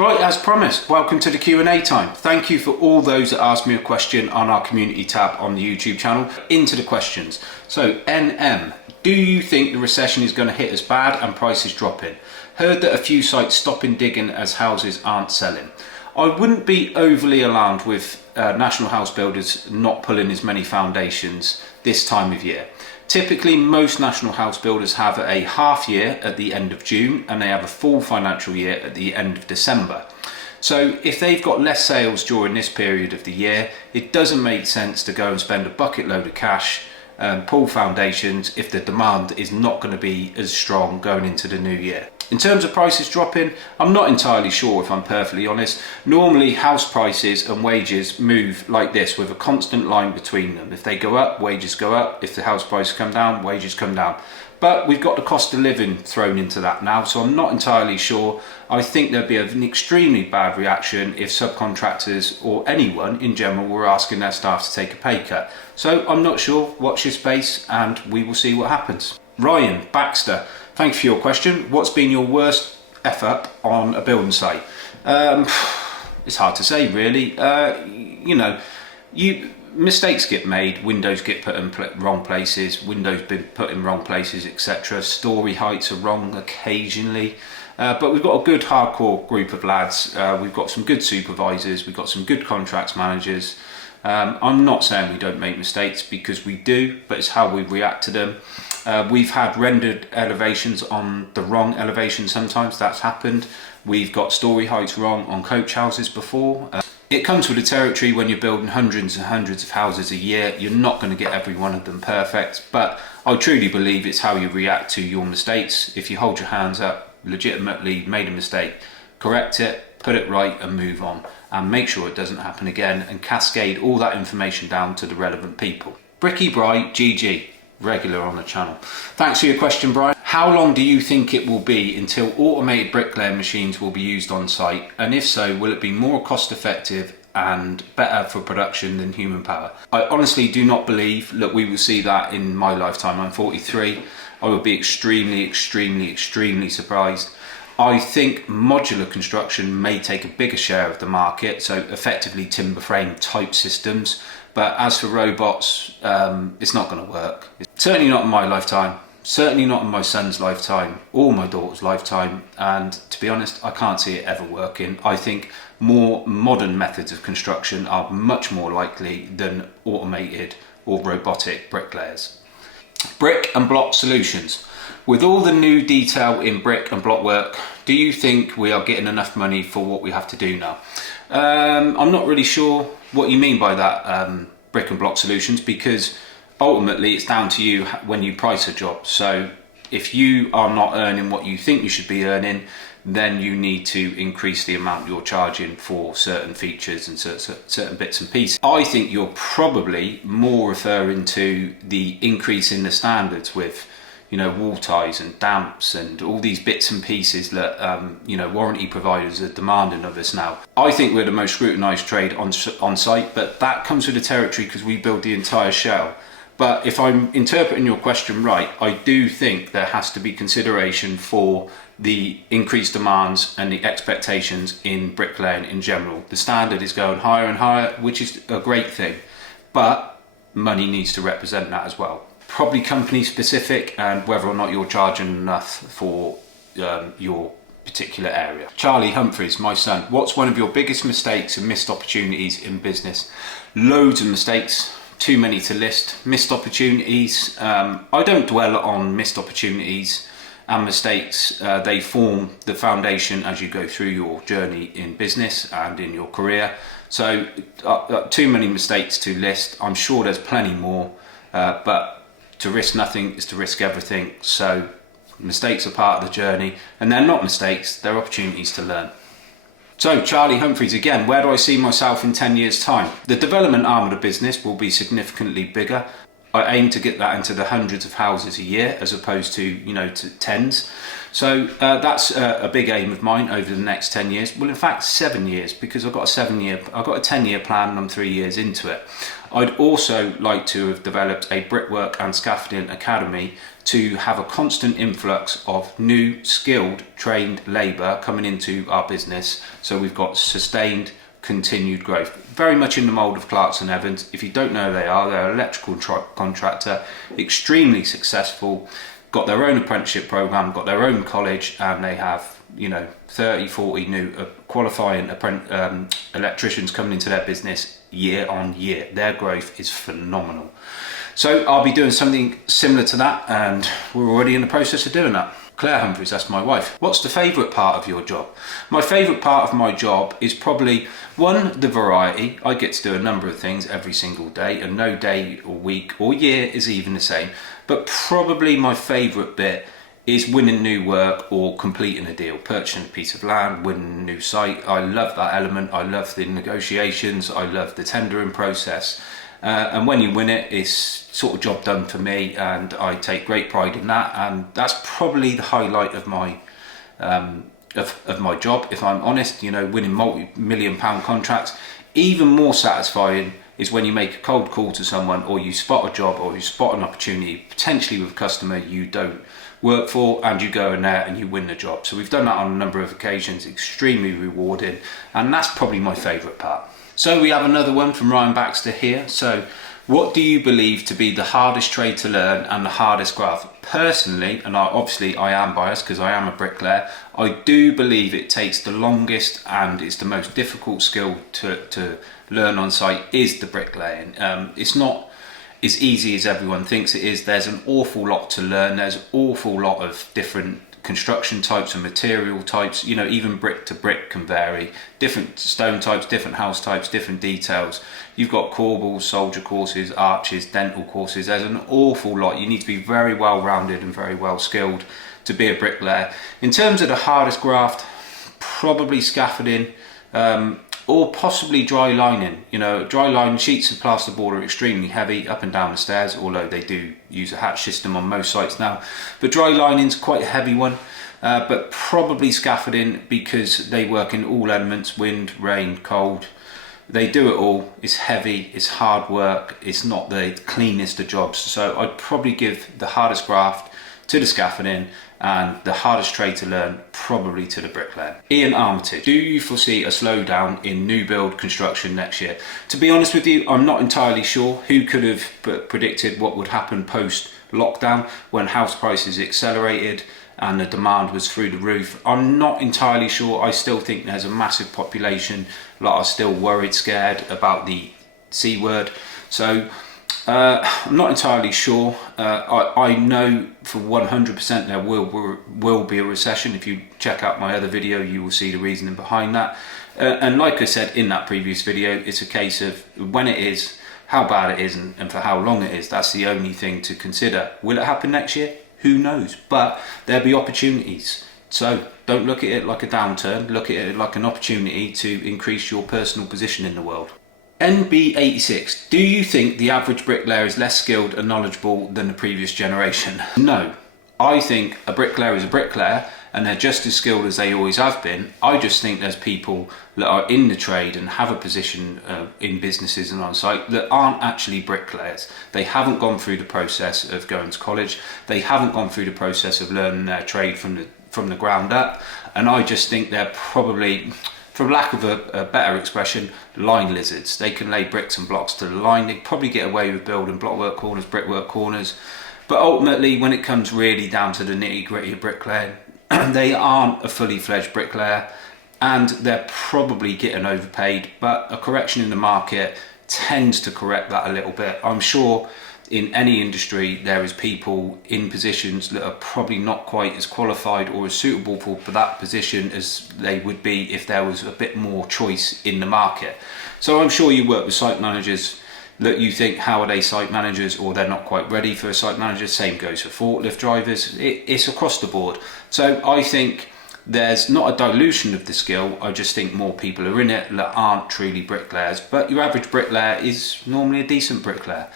Right, as promised, welcome to the Q&A time. Thank you for all those that asked me a question on our community tab on the YouTube channel. Into the questions. So, NM, do you think the recession is going to hit us bad and prices dropping? Heard that a few sites stopping digging as houses aren't selling. I wouldn't be overly alarmed with national house builders not pulling as many foundations this time of year. Typically, most national house builders have a half year at the end of June and they have a full financial year at the end of December. So if they've got less sales during this period of the year, it doesn't make sense to go and spend a bucket load of cash and pull foundations if the demand is not going to be as strong going into the new year. In terms of prices dropping, I'm not entirely sure, if I'm perfectly honest. Normally house prices and wages move like this with a constant line between them. If they go up, wages go up. If the house prices come down, wages come down. But we've got the cost of living thrown into that now, so I'm not entirely sure. I think there'd be an extremely bad reaction if subcontractors or anyone in general were asking their staff to take a pay cut. So I'm not sure. Watch your space and we will see what happens. Ryan Baxter, thank you for your question. What's been your worst F-up on a building site? It's hard to say, really. Mistakes get made, windows get put in wrong places, windows been put in wrong places, etc. Story heights are wrong occasionally. But we've got a good hardcore group of lads. We've got some good supervisors, we've got some good contracts managers. I'm not saying we don't make mistakes, because we do, but it's how we react to them. We've had rendered elevations on the wrong elevation sometimes, that's happened. We've got story heights wrong on coach houses before. It comes with the territory when you're building hundreds and hundreds of houses a year. You're not going to get every one of them perfect, but I truly believe it's how you react to your mistakes. If you hold your hands up, legitimately made a mistake, correct it, put it right and move on, and make sure it doesn't happen again, and cascade all that information down to the relevant people. Bricky Bright GG, regular on the channel. Thanks for your question, Brian. How long do you think it will be until automated bricklaying machines will be used on site? And if so, will it be more cost effective and better for production than human power? I honestly do not believe that we will see that in my lifetime. I'm 43. I would be extremely surprised. I think modular construction may take a bigger share of the market, so effectively timber frame type systems. But as for robots, it's not going to work. Certainly not in my lifetime. Certainly not in my son's lifetime or my daughter's lifetime, and to be honest, I can't see it ever working. I think more modern methods of construction are much more likely than automated or robotic bricklayers. Brick and block solutions. With all the new detail in brick and block work, do you think we are getting enough money for what we have to do now? I'm not really sure what you mean by that, brick and block solutions, because ultimately it's down to you when you price a job. So if you are not earning what you think you should be earning, then you need to increase the amount you're charging for certain features and certain bits and pieces. I think you're probably more referring to the increase in the standards with, wall ties and damps and all these bits and pieces that warranty providers are demanding of us now. I think we're the most scrutinised trade on site, but that comes with the territory because we build the entire shell. But if I'm interpreting your question right, I do think there has to be consideration for the increased demands and the expectations in bricklaying in general. The standard is going higher and higher, which is a great thing, but money needs to represent that as well. Probably company specific and whether or not you're charging enough for your particular area. Charlie Humphreys, my son, what's one of your biggest mistakes and missed opportunities in business? Loads of mistakes. Too many to list. Missed opportunities. I don't dwell on missed opportunities and mistakes. They form the foundation as you go through your journey in business and in your career. So too many mistakes to list. I'm sure there's plenty more, but to risk nothing is to risk everything. So mistakes are part of the journey, and they're not mistakes, they're opportunities to learn. So Charlie Humphreys again, where do I see myself in 10 years time? The development arm of the business will be significantly bigger. I aim to get that into the hundreds of houses a year as opposed to, to tens. So that's a big aim of mine over the next 10 years. Well, in fact, 7 years, because I've got a 10-year plan and I'm 3 years into it. I'd also like to have developed a brickwork and scaffolding academy to have a constant influx of new skilled trained labour coming into our business, so we've got sustained continued growth, very much in the mould of Clarkson Evans. If you don't know who they are, they're an electrical contractor, extremely successful, got their own apprenticeship program, got their own college, and they have 30, 40 new qualifying electricians coming into their business year on year. Their growth is phenomenal. So I'll be doing something similar to that, and we're already in the process of doing that. Claire Humphries, that's my wife. What's the favourite part of your job? My favourite part of my job is probably, one, the variety. I get to do a number of things every single day, and no day or week or year is even the same. But probably my favourite bit is winning new work or completing a deal, purchasing a piece of land, winning a new site. I love that element. I love the negotiations. I love the tendering process. And when you win it, it's sort of job done for me, and I take great pride in that. And that's probably the highlight of my of my job, if I'm honest. Winning multi-million-pound contracts. Even more satisfying is when you make a cold call to someone, or you spot a job, or you spot an opportunity potentially with a customer you don't work for, and you go in there and you win the job. So we've done that on a number of occasions, extremely rewarding, and that's probably my favourite part. So we have another one from Ryan Baxter here. So, what do you believe to be the hardest trade to learn and the hardest craft? Personally, and obviously I am biased because I am a bricklayer, I do believe it takes the longest and it's the most difficult skill to learn on site is the bricklaying. It's not as easy as everyone thinks it is. There's an awful lot to learn. There's an awful lot of different construction types and material types. Even brick to brick can vary. Different stone types, different house types, different details. You've got corbels, soldier courses, arches, dental courses. There's an awful lot. You need to be very well rounded and very well skilled to be a bricklayer. In terms of the hardest graft, probably scaffolding, or possibly dry lining. Dry line sheets of plasterboard are extremely heavy up and down the stairs, although they do use a hatch system on most sites now. But dry lining's quite a heavy one. But probably scaffolding, because they work in all elements: wind, rain, cold. They do it all. It's heavy, it's hard work, it's not the cleanest of jobs. So I'd probably give the hardest graft to the scaffolding, and the hardest trade to learn probably to the bricklayer. Ian Armitage, do you foresee a slowdown in new build construction next year? To be honest with you, I'm not entirely sure. Who could have predicted what would happen post lockdown when house prices accelerated and the demand was through the roof? I'm not entirely sure. I still think there's a massive population that are still worried, scared about the C word. So I'm not entirely sure. I know for 100% there will be a recession. If you check out my other video, you will see the reasoning behind that. And like I said in that previous video, it's a case of when it is, how bad it is, and for how long it is. That's the only thing to consider. Will it happen next year? Who knows? But there'll be opportunities. So don't look at it like a downturn. Look at it like an opportunity to increase your personal position in the world. NB86, do you think the average bricklayer is less skilled and knowledgeable than the previous generation? No. I think a bricklayer is a bricklayer, and they're just as skilled as they always have been. I just think there's people that are in the trade and have a position in businesses and on site that aren't actually bricklayers. They haven't gone through the process of going to college. They haven't gone through the process of learning their trade from the ground up. And I just think they're probably, for lack of a better expression, line lizards. They can lay bricks and blocks to the line. They probably get away with building blockwork corners, brickwork corners. But ultimately, when it comes really down to the nitty gritty of bricklaying, they aren't a fully fledged bricklayer, and they're probably getting overpaid. But a correction in the market tends to correct that a little bit. I'm sure in any industry there is people in positions that are probably not quite as qualified or as suitable for that position as they would be if there was a bit more choice in the market. So I'm sure you work with site managers that you think, how are they site managers, or they're not quite ready for a site manager. Same goes for forklift drivers. It's across the board. So I think there's not a dilution of the skill. I just think more people are in it that aren't truly bricklayers. But your average bricklayer is normally a decent bricklayer.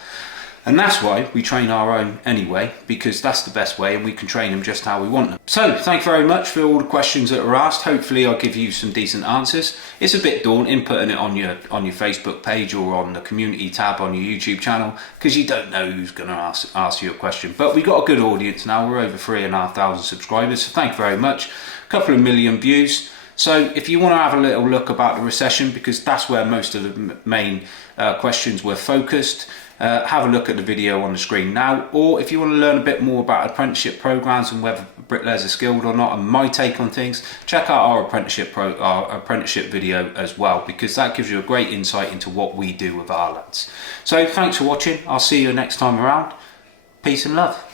And that's why we train our own anyway, because that's the best way and we can train them just how we want them. So thank you very much for all the questions that were asked. Hopefully I'll give you some decent answers. It's a bit daunting putting it on your Facebook page or on the community tab on your YouTube channel, because you don't know who's going to ask you a question. But we've got a good audience now. We're over 3,500 subscribers, so thank you very much. A couple of million views. So if you want to have a little look about the recession, because that's where most of the main questions were focused, have a look at the video on the screen now. Or if you want to learn a bit more about apprenticeship programs and whether bricklayers are skilled or not and my take on things, check out our apprenticeship video as well, because that gives you a great insight into what we do with our lads. So thanks for watching. I'll see you next time around. Peace and love.